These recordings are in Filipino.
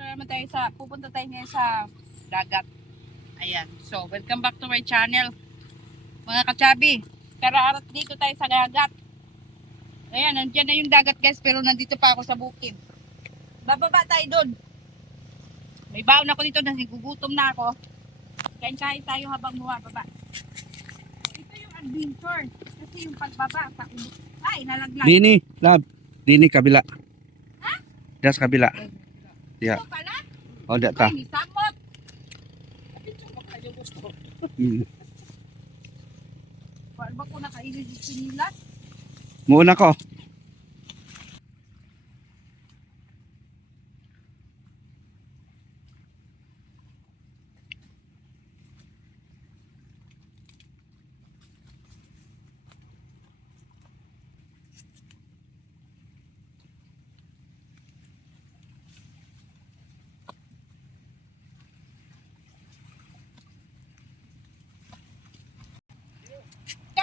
naman tayo pupunta tayo ngayon sa dagat. Ayan. So, welcome back to my channel. Mga kachabi, tara dito tayo sa dagat. Ayan, nandiyan na yung dagat guys, pero nandito pa ako sa bukid. Bababa tayo doon. May baon ako dito, gugutom na ako. Kain-kain tayo habang bumababa. Ito yung adventure. Kasi yung pagbaba sa ay, nalaglag. Dini, lab. Dini, kabila. Ha? Diyan sa kabila. Yeah. Ito pala? O, diyan ta. Ay, samot. Paano ba ko nakainin yung sinilas? Muna ko.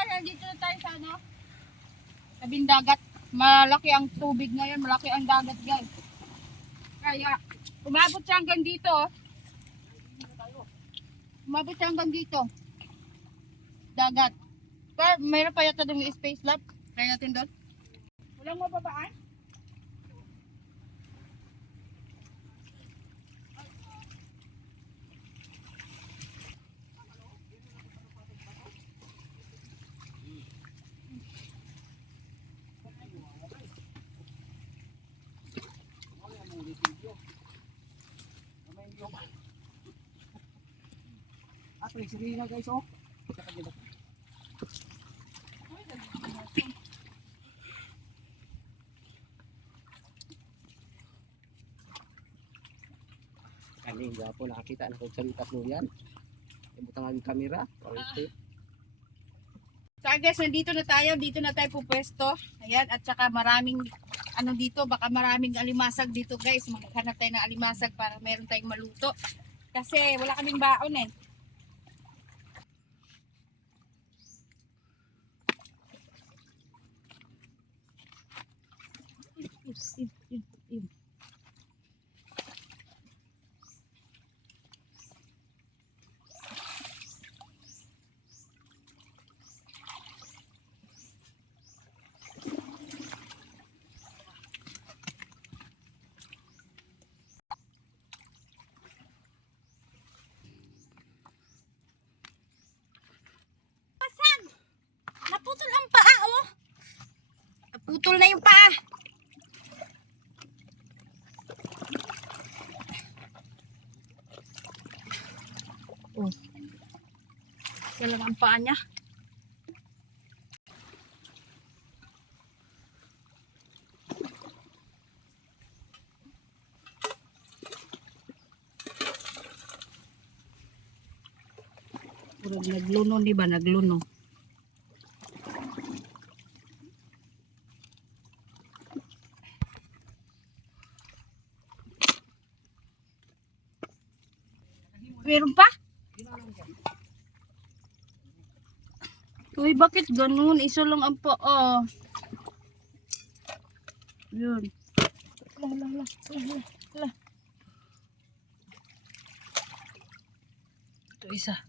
Nandito na tayo sa ano? Tabing dagat. Malaki ang tubig ngayon, malaki ang dagat guys. Kaya umabot siya hanggang dito. Umabot siya hanggang dito. Dagat. Pero mayroon pa yata yung space lab. Try natin doon. Walang mababaan? Ato sige na guys oh. Kani gapo nakakita na kog salita mo yan. Ibutang ang kamera. So guys, nandito na tayo. Dito na tayo pupwesto. Ayan, at saka maraming ano dito, baka maraming alimasag dito guys. Maghanap tayo ng alimasag para meron tayong maluto. Kasi wala kaming baon eh. Naputol ang paa, oh. Naputol na yung paa. Oh. Yan lang ang paa niya. Puro nagluno, di ba? Nagluno. Meron pa? Uy, bakit ganun? Isa lang ang paa. Yun. Hala. Ito isa.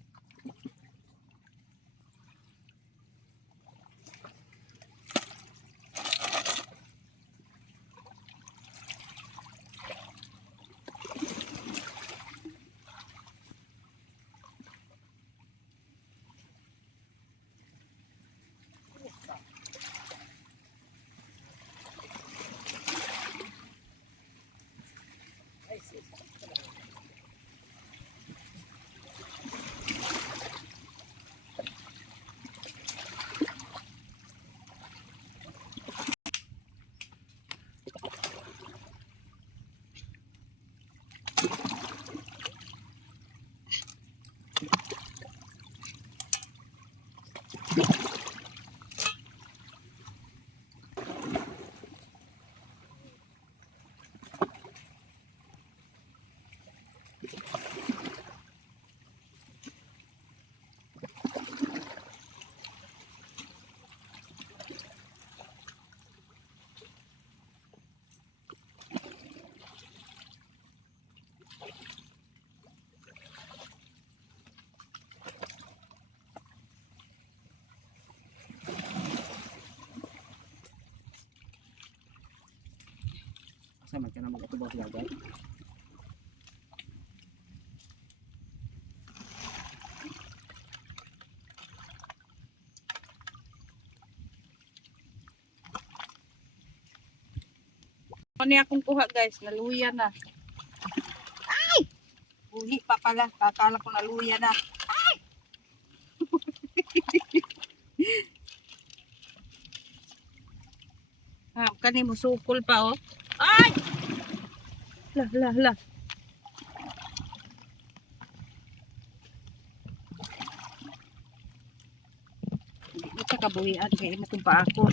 Asa man ka na mag-atubang sa dagat. Ano yung akong kuha guys, naluya na. Ay! Uli pa pala, kakala ko naluya na. Ay! Kani mo sukol pa oh. Ay! Lah. Hindi mo ka kabuhian kaya mo pa ako.